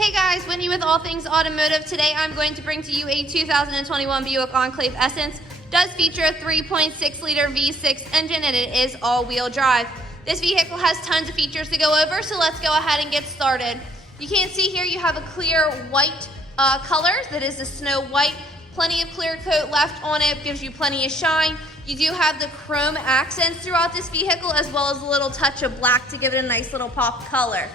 Hey guys, Whitney with All Things Automotive. Today I'm going to bring to you a 2021 Buick Enclave Essence. Does feature a 3.6 liter V6 engine and it is all-wheel drive. This vehicle has tons of features to go over, so let's go ahead and get started. You can see here you have a clear white color, that is the snow white. Plenty of clear coat left on it, gives you plenty of shine. You do have the chrome accents throughout this vehicle as well as a little touch of black to give it a nice little pop color.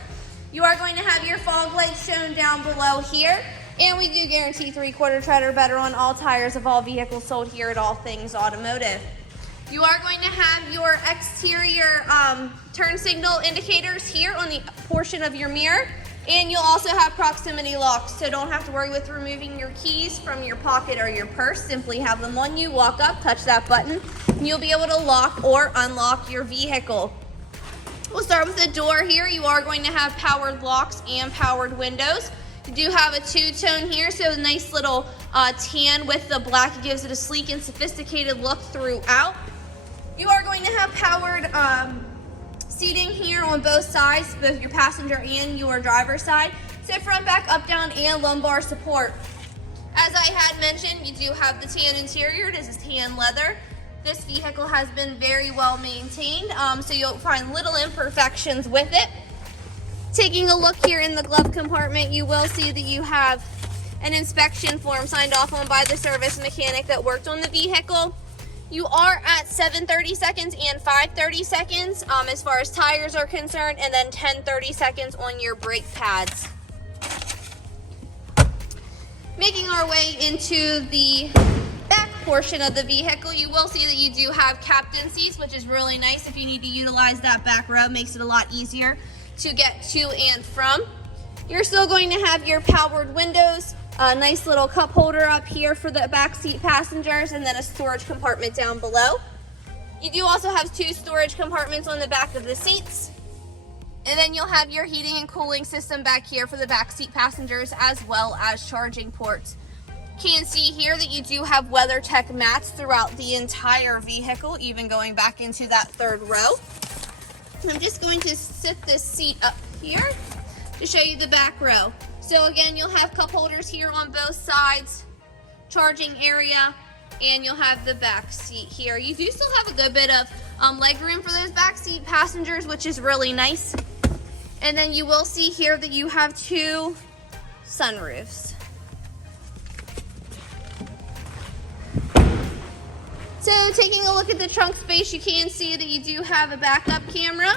You are going to have your fog lights shown down below here, and we do guarantee 3/4 tread or better on all tires of all vehicles sold here at All Things Automotive. You are going to have your exterior turn signal indicators here on the portion of your mirror, and you'll also have proximity locks, so don't have to worry with removing your keys from your pocket or your purse. Simply have them on you, walk up, touch that button, and you'll be able to lock or unlock your vehicle. We'll start with the door here. You are going to have powered locks and powered windows. You do have a two-tone here, so a nice little tan with the black. It gives it a sleek and sophisticated look throughout. You are going to have powered seating here on both sides, both your passenger and your driver's side. So front, back, up, down, and lumbar support. As I had mentioned, you do have the tan interior. It is tan leather. This vehicle has been very well maintained, so you'll find little imperfections with it. Taking a look here in the glove compartment, you will see that you have an inspection form signed off on by the service mechanic that worked on the vehicle. You are at 7/30 seconds and 5/30 seconds as far as tires are concerned, and then 10/30 seconds on your brake pads. Making our way into the back portion of the vehicle, you will see that you do have captain seats, which is really nice if you need to utilize that back row. Makes it a lot easier to get to and from. You're still going to have your powered windows, a nice little cup holder up here for the back seat passengers, and then a storage compartment down below. You do also have 2 storage compartments on the back of the seats. And then you'll have your heating and cooling system back here for the back seat passengers, as well as charging ports. Can see here that you do have WeatherTech mats throughout the entire vehicle, even going back into that 3rd row. I'm just going to sit this seat up here to show you the back row. So again, you'll have cup holders here on both sides, charging area, and you'll have the back seat here. You do still have a good bit of leg room for those back seat passengers, which is really nice. And then you will see here that you have 2 sunroofs. So taking a look at the trunk space, you can see that you do have a backup camera.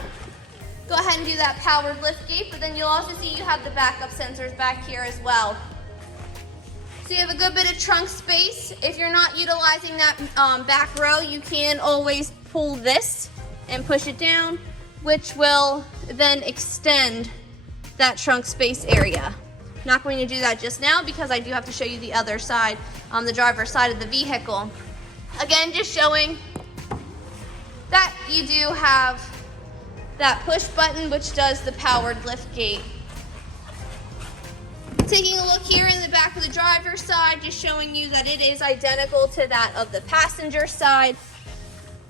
Go ahead and do that powered lift gate, but then you'll also see you have the backup sensors back here as well. So you have a good bit of trunk space. If you're not utilizing that back row, you can always pull this and push it down, which will then extend that trunk space area. I'm not going to do that just now because I do have to show you the other side, the driver's side of the vehicle. Again, just showing that you do have that push button, which does the powered lift gate. Taking a look here in the back of the driver's side, just showing you that it is identical to that of the passenger side.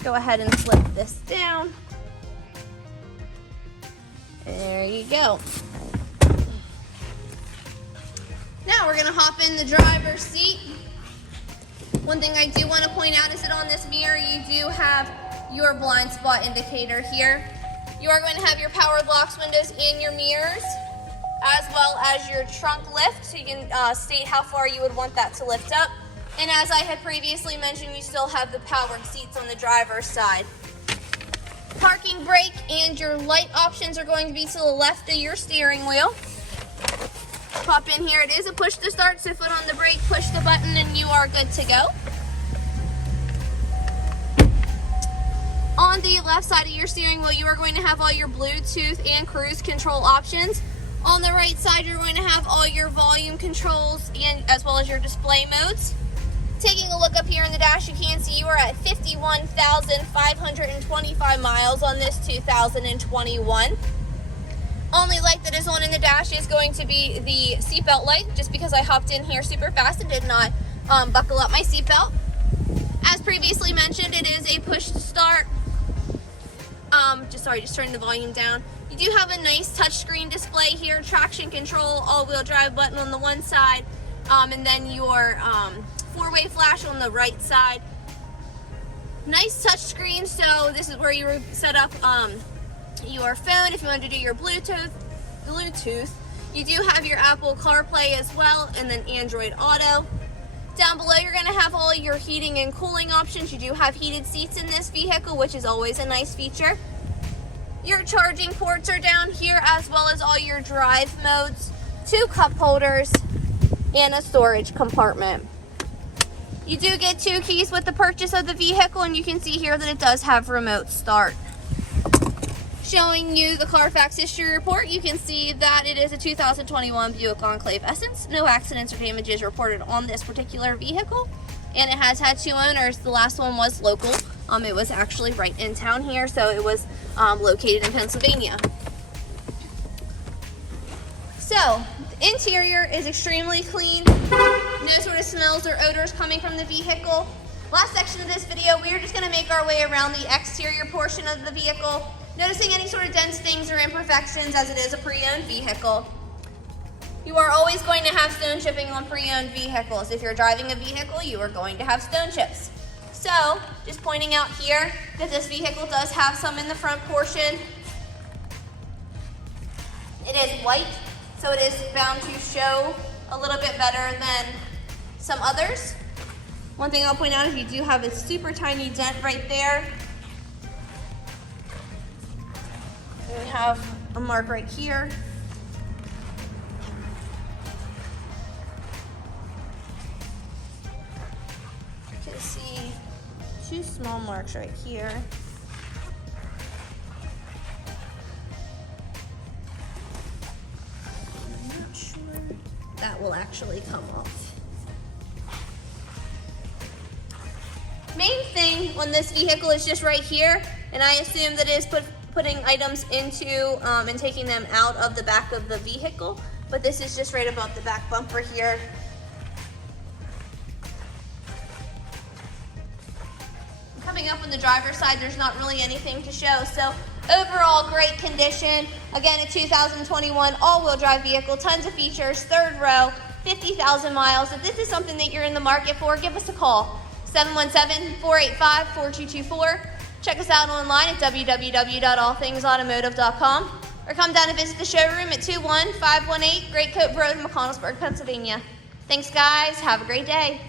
Go ahead and slip this down. There you go. Now we're gonna hop in the driver's seat. One thing I do want to point out is that on this mirror, you do have your blind spot indicator here. You are going to have your powered locks, windows, and your mirrors, as well as your trunk lift, so you can state how far you would want that to lift up. And as I had previously mentioned, you still have the powered seats on the driver's side. Parking brake and your light options are going to be to the left of your steering wheel. Pop in here. It is a push to start, so foot on the brake, push the button, and you are good to go. On the left side of your steering wheel, you are going to have all your Bluetooth and cruise control options. On the right side, you're going to have all your volume controls and as well as your display modes. Taking a look up here in the dash, you can see you are at 51,525 miles on this 2021. Only light that is on in the dash is going to be the seatbelt light, just because I hopped in here super fast and did not buckle up my seatbelt. As previously mentioned, it is a push to start just turning the volume down. You do have a nice touchscreen display here, traction control, all-wheel drive button on the one side, and then your four-way flash on the right side. Nice touchscreen, so this is where you set up your phone if you want to do your Bluetooth. You do have your Apple CarPlay as well, and then Android Auto. Down below, you're going to have all your heating and cooling options. You do have heated seats in this vehicle, which is always a nice feature. Your charging ports are down here, as well as all your drive modes, 2 cup holders, and a storage compartment. You do get 2 keys with the purchase of the vehicle, and you can see here that it does have remote start. Showing you the CARFAX history report, you can see that it is a 2021 Buick Enclave Essence. No accidents or damages reported on this particular vehicle, and it has had 2 owners. The last one was local. It was actually right in town here, so it was located in Pennsylvania. So, the interior is extremely clean. No sort of smells or odors coming from the vehicle. Last section of this video, we are just going to make our way around the exterior portion of the vehicle, noticing any sort of dents, things, or imperfections, as it is a pre-owned vehicle. You are always going to have stone chipping on pre-owned vehicles. If you're driving a vehicle, you are going to have stone chips. So, just pointing out here that this vehicle does have some in the front portion. It is white, so it is bound to show a little bit better than some others. One thing I'll point out is you do have a super tiny dent right there. And we have a mark right here. You can see 2 small marks right here. I'm not sure that will actually come off. Main thing on this vehicle is just right here, and I assume that it is putting items into and taking them out of the back of the vehicle, but this is just right above the back bumper here. Coming up on the driver's side, there's not really anything to show, so overall great condition. Again, a 2021 all-wheel drive vehicle, tons of features, 3rd row, 50,000 miles. If this is something that you're in the market for, give us a call. 717-485-4224. Check us out online at www.allthingsautomotive.com, or come down and visit the showroom at 21518 Great Coat Road in McConnellsburg, Pennsylvania. Thanks, guys. Have a great day.